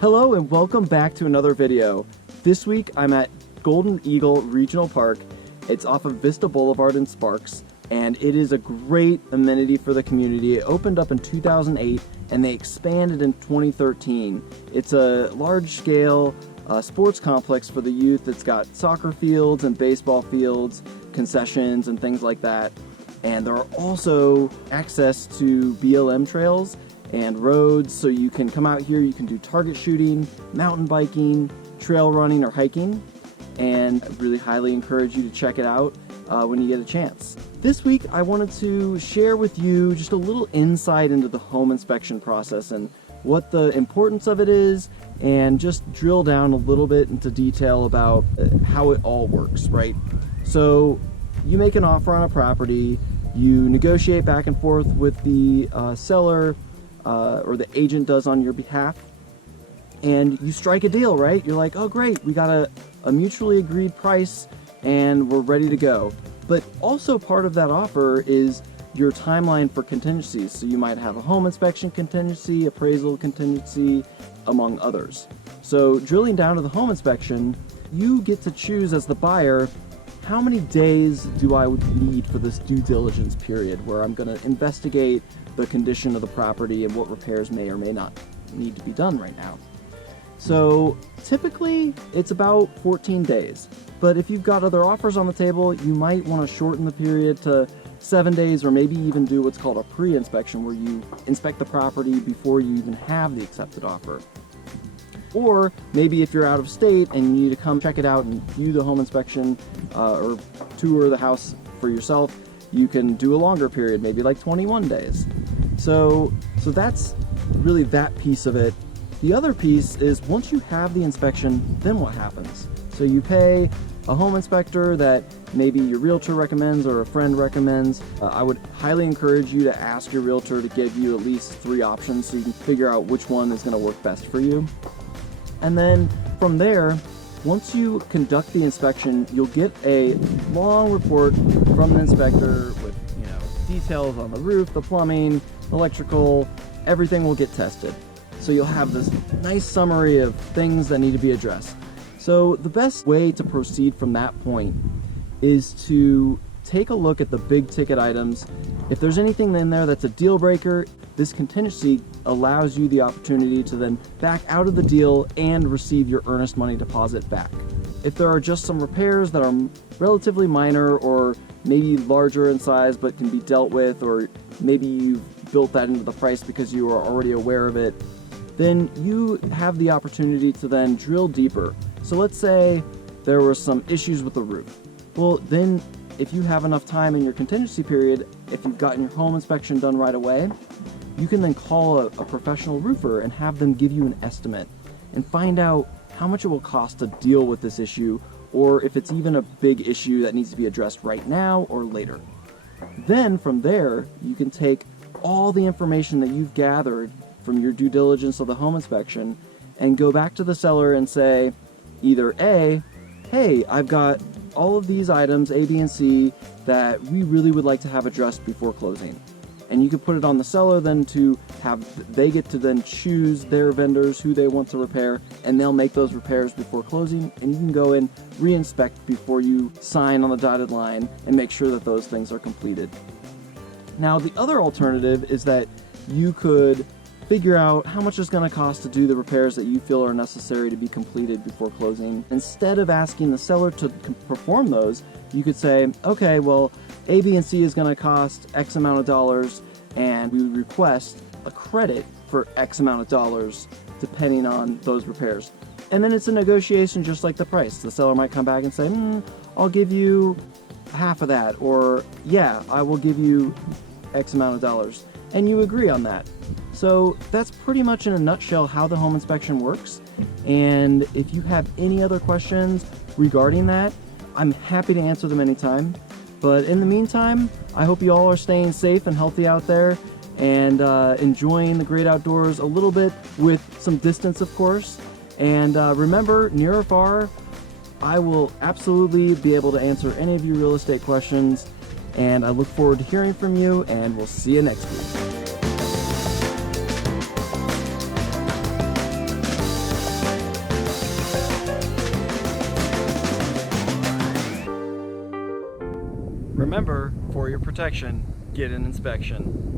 Hello and welcome back to another video. This week I'm at Golden Eagle Regional Park. It's off of Vista Boulevard in Sparks, and it is a great amenity for the community. It opened up in 2008 and they expanded in 2013. It's a large-scale sports complex for the youth. It's got soccer fields and baseball fields, concessions and things like that. And there are also access to BLM trails and roads, so you can come out here, you can do target shooting, mountain biking, trail running, or hiking. And I really highly encourage you to check it out when you get a chance. This week I wanted to share with you just a little insight into the home inspection process and what the importance of it is, and just drill down a little bit into detail about how it all works, right? So you make an offer on a property, you negotiate back and forth with the seller, or the agent does on your behalf, and you strike a deal, right? You're like, oh great, we got a mutually agreed price and we're ready to go. But also part of that offer is your timeline for contingencies. So you might have a home inspection contingency, appraisal contingency, among others. So drilling down to the home inspection, you get to choose as the buyer, how many days do I need for this due diligence period where I'm going to investigate the condition of the property and what repairs may or may not need to be done right now. So typically it's about 14 days, but if you've got other offers on the table, you might want to shorten the period to 7 days, or maybe even do what's called a pre-inspection, where you inspect the property before you even have the accepted offer. Or maybe if you're out of state and you need to come check it out and view the home inspection or tour the house for yourself, you can do a longer period, maybe like 21 days. So that's really that piece of it. The other piece is, once you have the inspection, then what happens? So you pay a home inspector that maybe your realtor recommends or a friend recommends. I would highly encourage you to ask your realtor to give you at least 3 options so you can figure out which one is going to work best for you. And then from there, once you conduct the inspection, you'll get a long report from the inspector with, details on the roof, the plumbing, electrical, everything will get tested. So you'll have this nice summary of things that need to be addressed. So the best way to proceed from that point is to take a look at the big ticket items. If there's anything in there that's a deal breaker, this contingency allows you the opportunity to then back out of the deal and receive your earnest money deposit back. If there are just some repairs that are relatively minor or maybe larger in size but can be dealt with, or maybe you've built that into the price because you are already aware of it, then you have the opportunity to then drill deeper. So let's say there were some issues with the roof. Well, then if you have enough time in your contingency period, if you've gotten your home inspection done right away, you can then call a professional roofer and have them give you an estimate and find out how much it will cost to deal with this issue, or if it's even a big issue that needs to be addressed right now or later. Then from there, you can take all the information that you've gathered from your due diligence of the home inspection and go back to the seller and say either A, hey, I've got all of these items, A, B, and C, that we really would like to have addressed before closing. And you can put it on the seller then to have, they get to then choose their vendors who they want to repair, and they'll make those repairs before closing, and you can go and re-inspect before you sign on the dotted line and make sure that those things are completed. Now, the other alternative is that you could figure out how much it's going to cost to do the repairs that you feel are necessary to be completed before closing. Instead of asking the seller to perform those, you could say, okay, well, A, B, and C is going to cost X amount of dollars, and we would request a credit for X amount of dollars depending on those repairs. And then it's a negotiation just like the price. The seller might come back and say, I'll give you half of that, or yeah, I will give you X amount of dollars. And you agree on that. So that's pretty much in a nutshell how the home inspection works. And if you have any other questions regarding that, I'm happy to answer them anytime. But in the meantime, I hope you all are staying safe and healthy out there and enjoying the great outdoors a little bit with some distance, of course. And remember, near or far, I will absolutely be able to answer any of your real estate questions. And I look forward to hearing from you, and we'll see you next week. Remember, for your protection, get an inspection.